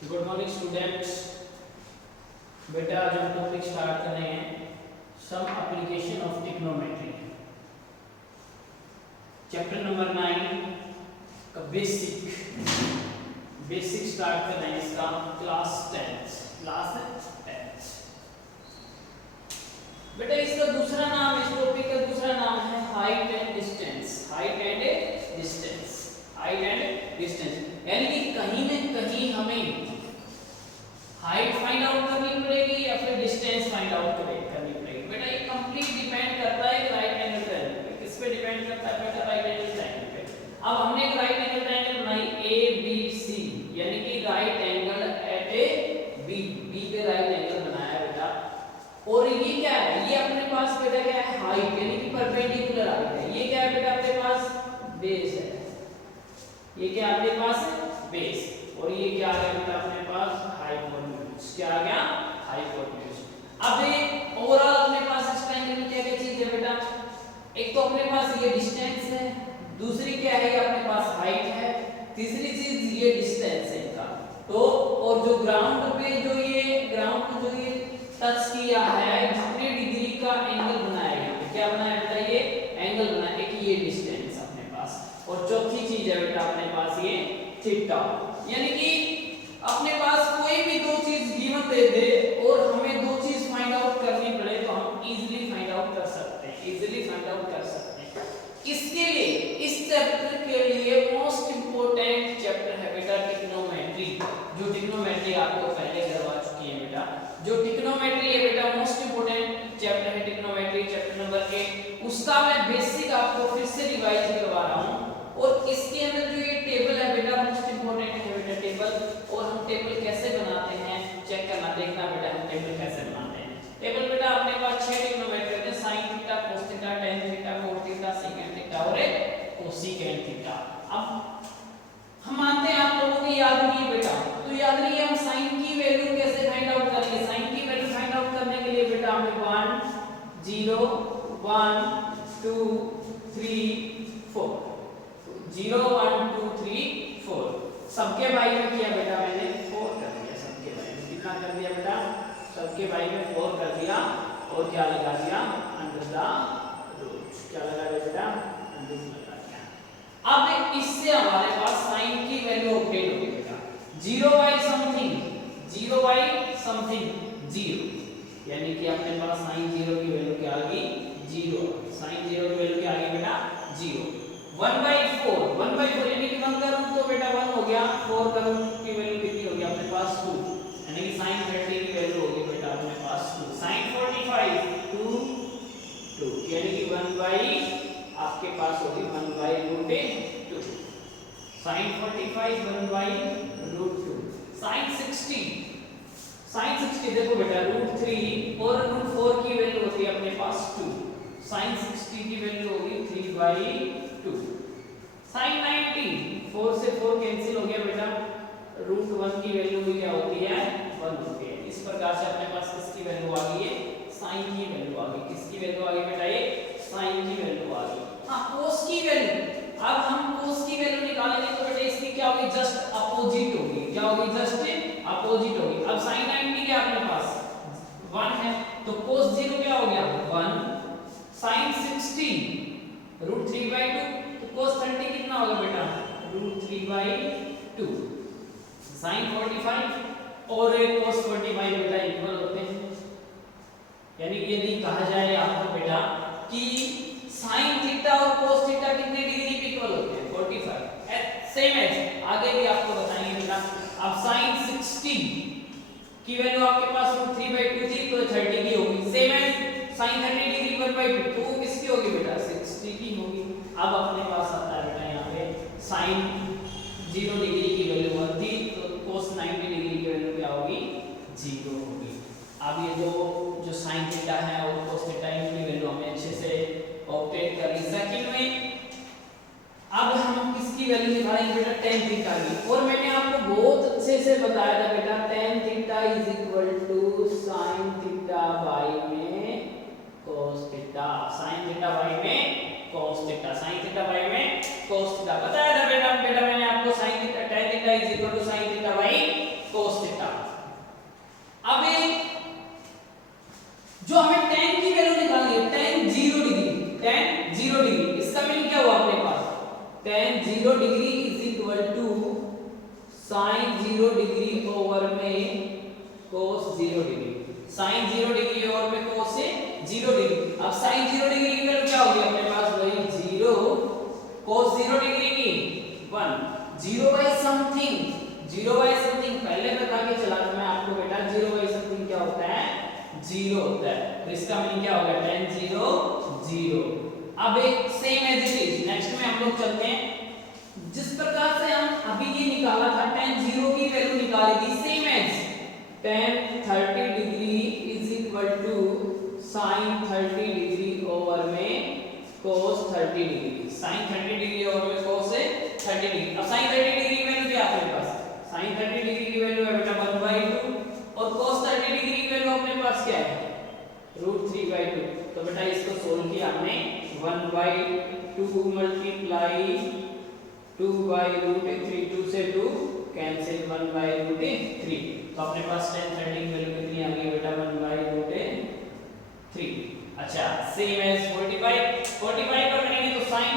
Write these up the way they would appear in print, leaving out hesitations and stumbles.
Good morning students. बेटा आज हम टॉपिक स्टार्ट कर रहे हैं some application of trigonometry, chapter number 9 का बेसिक स्टार्ट कर रहे हैं इसका क्लास 10। बेटा इसका दूसरा नाम, इस टॉपिक का दूसरा नाम है हाइट एंड डिस्टेंस। यानी कि कहीं न कहीं हमें हाइट फाइंड आउट करनी पड़ेगी या फिर डिस्टेंस फाइंड आउट करनी पड़ेगी। बेटा ये कंप्लीट डिपेंड करता है राइट एंगल ट्रायंगल पे। किस पे डिपेंड करता है बेटा? राइट एंगल ट्रायंगल पे। अब हमने एक राइट एंगल ट्रायंगल बनाई ABC, यानी कि right angle at A B पे राइट एंगल बनाया बेटा। और ये क्या है? ये अपने पास बेटा क्या है? हाइट, यानी कि परपेंडिकुलर हाइट है। ये क्या है बेटा? अपने पास बेस है। ये क्या अपने पास है? बेस। और ये क्या आ गया बेटा? अपने पास हाइपोटेन्यूज। क्या आ गया? हाइपोटेन्यूज। अब ये ओवरऑल अपने पास इस ट्रायंगल में क्या क्या चीज है बेटा? एक तो अपने पास ये डिस्टेंस है, दूसरी क्या है? ये अपने पास हाइट है, तीसरी चीज ये डिस्टेंस है इनका। तो और जो ग्राउंड पे जो ये टच किया है, जितने डिग्री का एंगल बनाया है, क्या बनाया बेटा? ये एंगल बनाया। एक ये डिस्टेंस अपने पास, और चौथी चीज है बेटा अपने पास ये थीटा। यानी कि अपने पास कोई भी दो चीज गिवन दे दे और हमें दो चीज फाइंड आउट करनी पड़े तो हम इजीली फाइंड आउट कर सकते हैं। इसके लिए, इस चैप्टर के लिए मोस्ट इंपोर्टेंट चैप्टर है बेटा ट्रिग्नोमेट्री। जो ट्रिग्नोमेट्री आपको पहले करवा चुकी है बेटा। जो ट्रिग्नोमेट्री है बेटा मोस्ट इंपोर्टेंट चैप्टर है ट्रिग्नोमेट्री, चैप्टर नंबर 8। उसका मैं बेसिक आपको फिर से रिवाइज करवा रहा हूं। और इसके अंदर जो ये टेबल है बेटा मोस्ट इंपोर्टेंट है बेटा टेबल। और हम टेबल कैसे बनाते हैं चेक करना, देखना बेटा हम टेबल कैसे बनाते हैं। टेबल बेटा अपने पास 6 ट्रिग्नोमेट्री होते हैं, sin theta, cos theta, tan theta, cot theta, secant theta और cosecant थीटा। अब हम मानते हैं आप लोगों को याद नहीं है बेटा, तो याद नहीं है, हम sin की वैल्यू कैसे फाइंड आउट करेंगे? sin की वैल्यू फाइंड आउट करने के लिए बेटा हमें 1 0 1 2 3 4 0 1 2 3 4 सबके भाई में किया बेटा मैंने 4 कर दिया। सबके भाई में कितना कर दिया बेटा? सबके भाई में 4 कर दिया। और क्या लगा दिया? Under the root. क्या लगा दिया बेटा? अंडर रूट लगा दिया। अब इससे हमारे पास sin की वैल्यू अपडेट होगी बेटा 0 बाई समथिंग 0, यानी कि अपने पास sin 0 की वैल्यू क्या आ गई? 0। sin 0 की वैल्यू क्या आ गई बेटा? 0। 1/4 यानी कि 1 का रूट तो बेटा 1 हो गया, 4 का रूट की वैल्यू कितनी होगी अपने पास? 2, यानी कि sin 30 की वैल्यू होगी बेटा अपने पास 2। sin 45 2 यानी कि 1 आपके पास होगी 1/√2। sin 45 1/√2। sin 60 देखो बेटा √3 और √4 की वैल्यू होती है अपने पास 2। sin 60 की वैल्यू होगी 3/2। sin 90 4 से 4 कैंसिल हो गया बेटा, √1 की वैल्यू भी क्या होती है? 1 होती है। इस प्रकार से अपने पास किसकी वैल्यू आ गई है? sin की वैल्यू आ गई। किसकी वैल्यू आ गई बेटा? ये sin की वैल्यू आ गई। हां cos की वैल्यू, अब हम cos की वैल्यू निकालेंगे तो बेटा इसकी क्या होगी? जस्ट अपोजिट होगी। क्या होगी? जस्ट अपोजिट होगी। अब sin 90 क्या अपने पास 1 है, तो cos 0 क्या हो गया? 1। sin 60 √3/2, तो cos 30 कितना होगा बेटा? √3/2। sin 45 और cos 45 बेटा इक्वल होते हैं। यानी कि यदि कहा जाए आपको बेटा कि sin थीटा और cos थीटा कितने डिग्री पे इक्वल होते हैं? 45। सेम एज आगे भी आपको बताएंगे बेटा। अब sin 60 की वैल्यू आपके पास √3/2 थी, तो 30 की होगी। सेम एज sin 30 डिग्री 1/2, तो वो किसकी होगी बेटा? 60 की होगी। अब अपने पास आता है बेटा यहाँ पे sin 0 डिग्री की वैल्यू 1 थी, तो cos 90 डिग्री की वैल्यू क्या होगी? 0 होगी। अब ये जो sin थीटा है और cos थीटा की वैल्यू हमें अच्छे से ऑब्टेन कर ली। सेकंड में अब हम किसकी वैल्यू निकालेंगे बेटा? tan थीटा की। और मैंने आपको बहुत अच्छे से बताया था बेटा tan theta sin theta by में cos theta. sin theta by में cos theta. sin theta by में cos थीटा बताया था बेटा मैंने आपको। sin theta tan theta sin theta by cos sine 0 degree over में cos 0 degree, sine 0 degree over में कोस से 0 डिग्री। अब साइन 0 डिग्री की वैल्यू क्या होगी अपने पास वही 0 कोस 0 डिग्री की 1, 0 बाय समथिंग, 0 बाय समथिंग पहले बता के चला था मैं आपको बेटा 0 बाय समथिंग क्या होता है 0 होता है। तो इसका मीनिंग क्या होगा tan 0 0। अब एक same as it is next में हम लोग चलते हैं, जिस प्रकार से हम अभी ये निकाला था tan 0 की वैल्यू निकाली थी same as tan 30 degree is equal to sin 30 degree over में cos 30 degree, sin 30 degree over में cos से 30 डिग्री। अब sin 30 डिग्री की वैल्यू क्या है आपके पास, sin 30 डिग्री की वैल्यू है बेटा 1/2 और cos 30 डिग्री की वैल्यू अपने पास क्या है √3/2। तो बेटा इसको सोल्व किया हमने 1/2 मल्टीप्लाई 2/√3, 2 से 2 कैंसिल 1/√3। तो अपने पास tan 30 की वैल्यू कितनी आ गई बेटा 1/√3। अच्छा सेम एज 45 पर करेंगे तो sin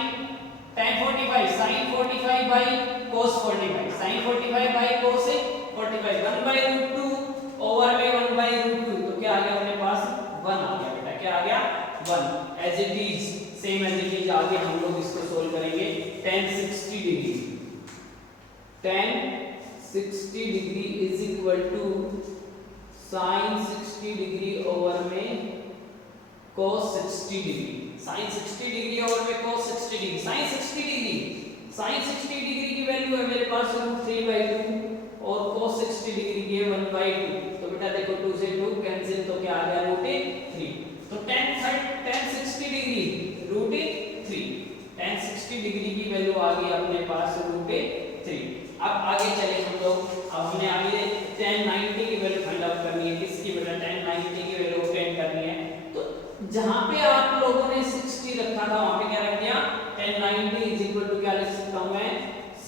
tan 45 sin 45 by cos 45, sin 45 by cos 45 1/√2 over में 1/√2। तो क्या आ गया अपने पास 1 आ गया बेटा, क्या आ गया 1 as it is same as it is. आगे हम लोग इसको सोल्व करेंगे tan 60 degree, tan 60 degree is equal to sin 60 degree over में cos 60 degree, sin 60 degree over में cos 60 डिग्री, sin 60 डिग्री की वैल्यू है मेरे पास √3/2 और cos 60 डिग्री की है 1/2। तो बेटा देखो 2 से 2 कैंसिल तो क्या आ गया √3। तो tan 60 डिग्री √3, tan 60 डिग्री की वैल्यू आ गई अपने पास √3। अब आगे चले हम लोग, अब हमने आगे tan 90 की वैल्यू फाइंड आउट करनी है। किसकी बेटा tan 90 की वैल्यू ऑब्टेन करनी है। तो जहां पे आप लोगों ने 60 रखा था वहां पे क्या रख दिया tan 90 इज इक्वल टू क्या लिख सकता हूं मैं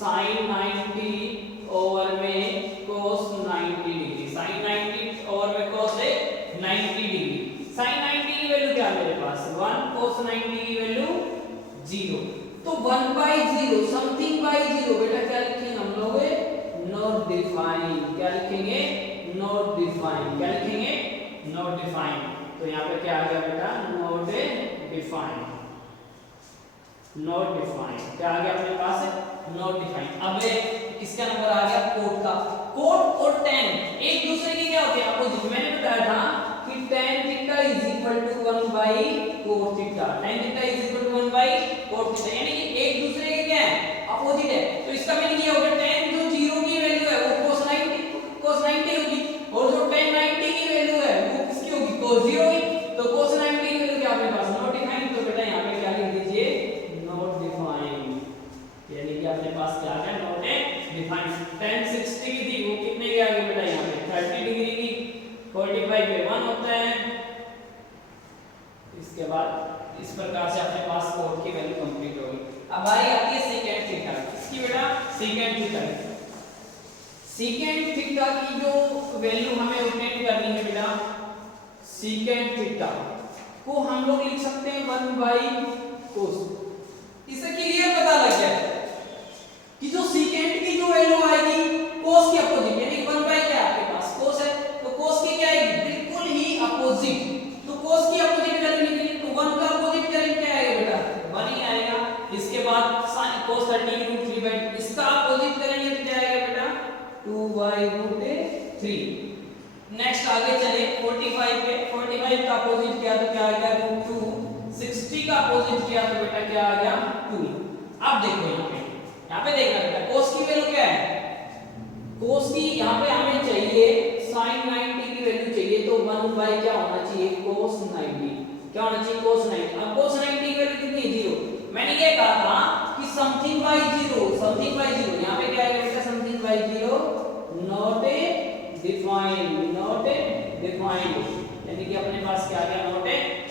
sin 90 ओवर में cos 90 डिग्री, sin 90 ओवर में cos 90 डिग्री। sin 90 की वैल्यू क्या है मेरे पास 1, cos 90 की वैल्यू 0। तो 1/0 समथिंग बाय 0 बेटा क्या लिखेंगे हम लोग नॉट डिफाइन, क्या लिखेंगे नॉट डिफाइन, क्या लिखेंगे नॉट डिफाइन। तो यहाँ पे क्या आ गया बेटा नॉट डिफाइन, नॉट डिफाइन क्या आ गया अपने पास नॉट डिफाइन। अब किसका नंबर आ गया कोट का। कोट और tan एक दूसरे के क्या होते हैं अपोजिट। मैंने बताया था कि tan theta is equal to 1/cot theta, tan theta is equal to 1/cot theta, यानी कि एक दूसरे के क्या है अपोजिट है। तो इसका मीनिंग ये होगा tan जो 0 की वैल्यू है वो cos 90 होगी और जो tan 90 की वैल्यू है वो किसकी होगी cos 0 की। तो cos 90 की वैल्यू क्या अपने पास नॉट डिफाइन। तो बेटा यहां पे क्या लिख दीजिए नॉट डिफाइन, यानी कि अपने पास क्या आ गया नॉट डिफाइन। tan 60 की थी वो कितने की आ गई बेटा यहां पे 30 डिग्री की, 45 पे 1 होता है। इसके बाद इस प्रकार से अपने पास कोट की वैल्यू कंप्लीट होगी। अब बारी आती है सेकंड थीटा इसकी बेटा सेकंड थीटा। सेकंड थीटा की जो वैल्यू हमें ऑब्टेन करनी है बेटा सेकंड थीटा को हम लोग लिख सकते हैं 1/cos। इससे क्लियर पता लग गया कि जो सेकंड की जो वैल्यू आएगी cos के अपोजिट, यानी 1/क्या है आपके पास cos है तो cos की क्या आएगी बिल्कुल ही अपोजिट। तो cos की अपोजिट वैल्यू निकली तो 1 का अपोजिट करेंगे क्या आएगा बेटा 1 ही आएगा। इसके बाद sin cos 30 की √3/2 इसका अपोजिट करेंगे तो क्या आएगा बेटा 2/√3। नेक्स्ट आगे चले 45 पे, 45 का अपोजिट किया तो क्या आ गया √2, 60 का अपोजिट किया तो बेटा क्या आ गया 2। अब देखो यहाँ पे देखना बेटा cos की वैल्यू क्या है, cos की यहाँ पे हमें चाहिए sin 90 की वैल्यू चाहिए तो 1/ क्या होना चाहिए cos 90, क्या होना चाहिए cos 90। अब cos 90 की वैल्यू कितनी है 0। मैंने ये कहा था कि समथिंग बाय 0, समथिंग बाय 0 यहाँ पे क्या आएगा बेटा something bye 0 not defined, not defined, यानी कि अपने पास क्या आ गया नॉट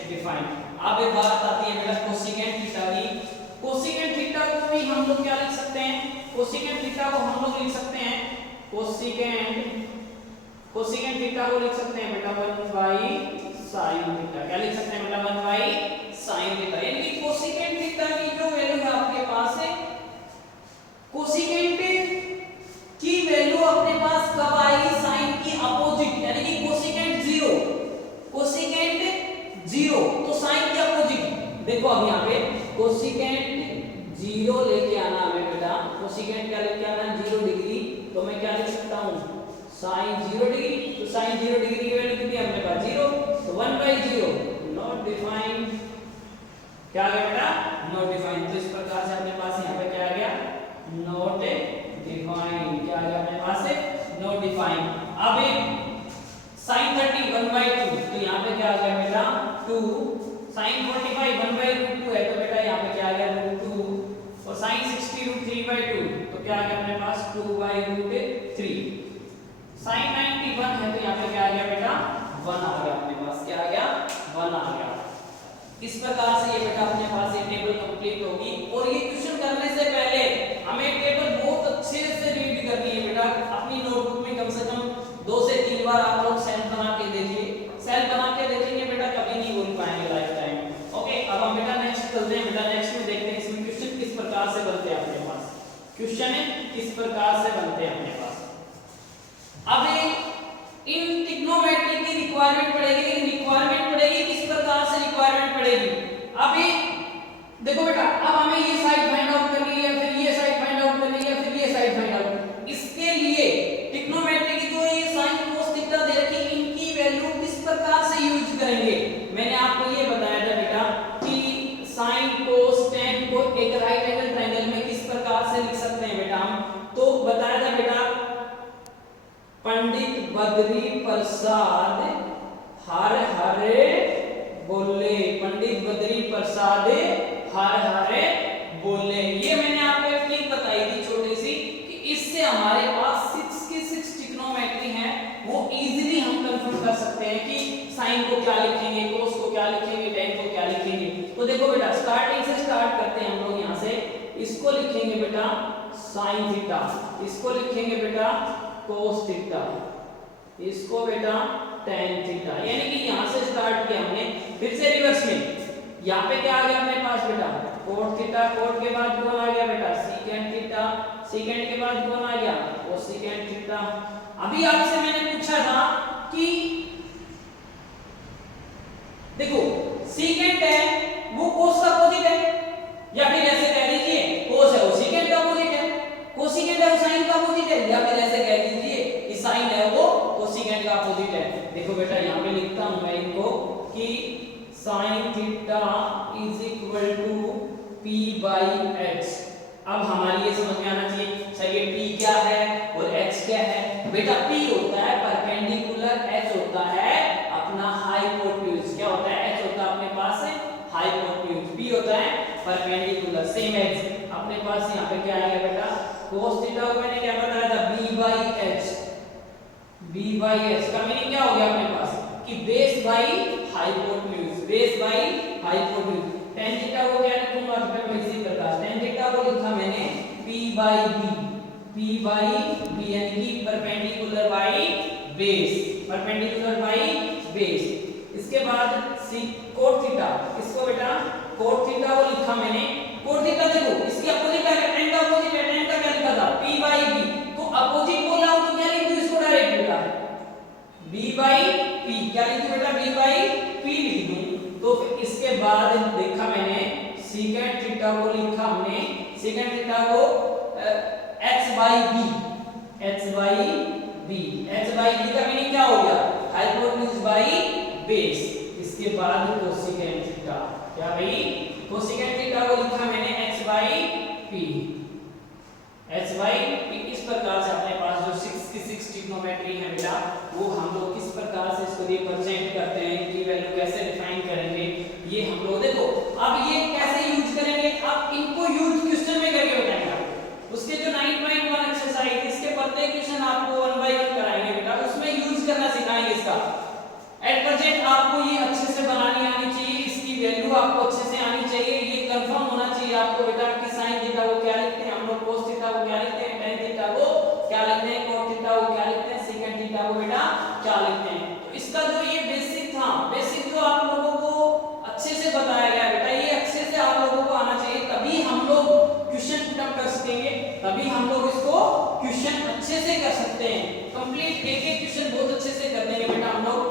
डिफाइंड। अब एक बात आती है बेटा कोसेकेंट थीटा की। कोसेकेंट थीटा को भी हम लोग क्या लिख सकते हैं, कोसेकेंट थीटा को हम लोग लिख सकते हैं कोसेकेंट थीटा को लिख सकते हैं बेटा 1/sin थीटा, क्या लिख सकते हैं बेटा 1/sin थीटा। यानी कि कोसेकेंट थीटा की जो वैल्यू है आपके पास है कोसेकेंट की वैल्यू देखो अब यहाँ पे कोसिकेंट 0 लेके आना हमें बेटा, कोसिकेंट क्या लेके आना, 0 डिग्री। तो मैं क्या लिख सकता हूँ, साइन 0 डिग्री। तो साइन 0 डिग्री की वैल्यू कितनी है अपने पास, 0। तो 1/0 नॉट डिफाइंड, क्या आ गया बेटा, नॉट डिफाइंड। तो इस प्रकार से अपने पास यहाँ पे क्या आ गया, नॉट डिफाइंड। क्या आ गया अपने पास से, नॉट डिफाइंड। अब sin 30 1/2, तो यहाँ पे क्या आ गया बेटा 2। sin 45 1/√2 है, तो बेटा यहाँ पे क्या आ गया √2। और sin 60 √3/2, तो क्या आ गया अपने पास 2/√3। sin 91 है, तो यहाँ पे क्या आ गया बेटा 1 आ गया अपने पास, क्या आ गया 1 आ गया। इस प्रकार से ये बेटा अपने पास ये टेबल कंप्लीट होगी। और ये क्वेश्चन करने से पहले हमें टेबल बहुत अच्छे से रीड करनी है बेटा। अपनी नोटबुक में कम से कम 2 से 3 बार आप लोग सेल्फ बना के देखिए। सेल्फ बना के देखेंगे बेटा कभी नहीं भूल पाएंगे लाइफ टाइम। ओके, अब हम बेटा नेक्स्ट चलते हैं। बेटा नेक्स्ट में देखते हैं इसमें क्वेश्चन किस प्रकार से बनते हैं अपने पास, क्वेश्चन किस प्रकार से बनते हैं अपने पास। अब इन ट्रिग्नोमेट्री की रिक्वायरमेंट पड़ेगी, लेकिन रिक्वायरमेंट पड़ेगी किस प्रकार से रिक्वायरमेंट पड़ेगी। अभी देखो बेटा, अब हमें ये साइड फाइंड आउट करनी है, फिर ये साइड फाइंड आउट करनी है, फिर ये साइड फाइंड आउट। इसके लिए ट्रिग्नोमेट्री की जो ये साइन कोस थीटा दे रखी, इनकी वैल्यू किस प्रकार से यूज करेंगे। मैंने आपको ये बताया था बेटा कि साइन कोस टेन को एक राइट एंगल ट्रायंगल में किस प्रकार से लिख सकते हैं बेटा हम। तो बताया था बेटा पंडित बद्री प्रसाद हर हरे बोले, पंडित बद्री प्रसाद हर हरे बोले। ये मैंने आपको एक ट्रिक बताई थी छोटी सी कि इससे हमारे पास 6 की 6 ट्रिग्नोमेट्री है, वो इजीली हम कंफर्म कर सकते हैं कि साइन को क्या लिखेंगे, कोस को क्या लिखेंगे, टेन को क्या लिखेंगे। तो देखो बेटा स्टार्टिंग से स्टार्ट करते हैं हम लोग। यहाँ से इसको लिखेंगे बेटा साइन थीटा, इसको लिखेंगे बेटा कोस थीटा, इसको बेटा टेन थीटा। यानी कि यहां से स्टार्ट किया हमने, फिर से रिवर्स में यहां पे क्या आ गया अपने पास बेटा कोट थीटा, कोट के बाद कौन आ गया बेटा सीकेंट थीटा, सीकेंट के बाद कौन आ गया कोसेकेंट थीटा। अभी आपसे मैंने पूछा था कि देखो सीकेंट है वो कोस का अपोजिट है, या फिर ऐसे कह लीजिए कोस है वो सीकेंट का अपोजिट है, कोसेकेंट है वो साइन का अपोजिट है, या फिर ऐसे कह लीजिए कि साइन है वो कोसेकेंट का अपोजिट है। देखो बेटा यहाँ पे लिखता हूं मैं इनको कि sin theta is equal to p by h। अब हमारी ये समझ में आना चाहिए सर ये p क्या है और h क्या है। बेटा p होता है परपेंडिकुलर, h होता है अपना हाइपोटेन्यूज। क्या होता है, h होता है अपने पास हाइपोटेन्यूज, p होता है परपेंडिकुलर। सेम एज अपने पास यहाँ पे क्या आएगा बेटा cos थीटा को मैंने क्या बताया था b by h। b by h का मीनिंग क्या हो गया अपने पास कि base by hypotenuse, base by hypotenuse. tan theta को क्या लिखूंगा मैं इसी प्रकार, tan थीटा को लिखा मैंने p by b, p by b यानी कि perpendicular by base, perpendicular by base. इसके बाद cot थीटा, इसको बेटा cot थीटा को लिखा मैंने, cot थीटा देखो इसकी अपोजिट है, tan का अपोजिट है, tan का क्या लिखा था p बाई b। तो अपोजिट बोला हूं तो क्या लिख दूं इसको डायरेक्ट बेटा b बाई p, क्या लिख दूं बेटा b बाई p लिख दूं। तो फिर इसके बाद देखा मैंने सीकेंट थीटा को लिखा हमने, सीकेंट थीटा को h by b, h by b, h by b का मीनिंग क्या हो गया हाइपोटेन्यूज बाई बेस। इसके बाद कोसेकेंट थीटा, क्या भाई कोसेकेंट थीटा को लिखा मैंने h by p, h by p। इस प्रकार से अपने पास जो 6 की 6 ट्रिग्नोमेट्री है बेटा वो हम लोग किस प्रकार से इसको रिप्रेजेंट करते हैं, इनकी वैल्यू कैसे डिफाइन करेंगे ये हम लोग देखो। अब ये कैसे यूज करेंगे, अब इनको यूज क्वेश्चन में करके बताएंगे। उसके जो 9.1 एक्सरसाइज इसके प्रत्येक क्वेश्चन आपको 1 बाय 1 कराएंगे बेटा, उसमें यूज करना सिखाएंगे इसका। एट प्रेजेंट आपको ये अच्छे से बनानी आनी चाहिए, इसकी वैल्यू आपको अच्छे से आनी चाहिए, ये कंफर्म होना चाहिए आपको बेटा कि sin थीटा को क्या लिखते हैं हम लोग, cos थीटा को क्या लिखते हैं, tan थीटा को क्या लिखते हैं, cot थीटा को क्या लिखते हैं, secant थीटा को बेटा क्या लिखते हैं। तो इसका जो ये बेसिक था, बेसिक जो आप लोगों को अच्छे से बताया गया बेटा, ये अच्छे से आप लोगों को आना चाहिए, तभी हम लोग क्वेश्चन पुट अप कर सकेंगे, तभी हम लोग इसको क्वेश्चन अच्छे से कर सकते हैं। कंप्लीट एक एक क्वेश्चन बहुत अच्छे से कर देंगे बेटा हम लोग।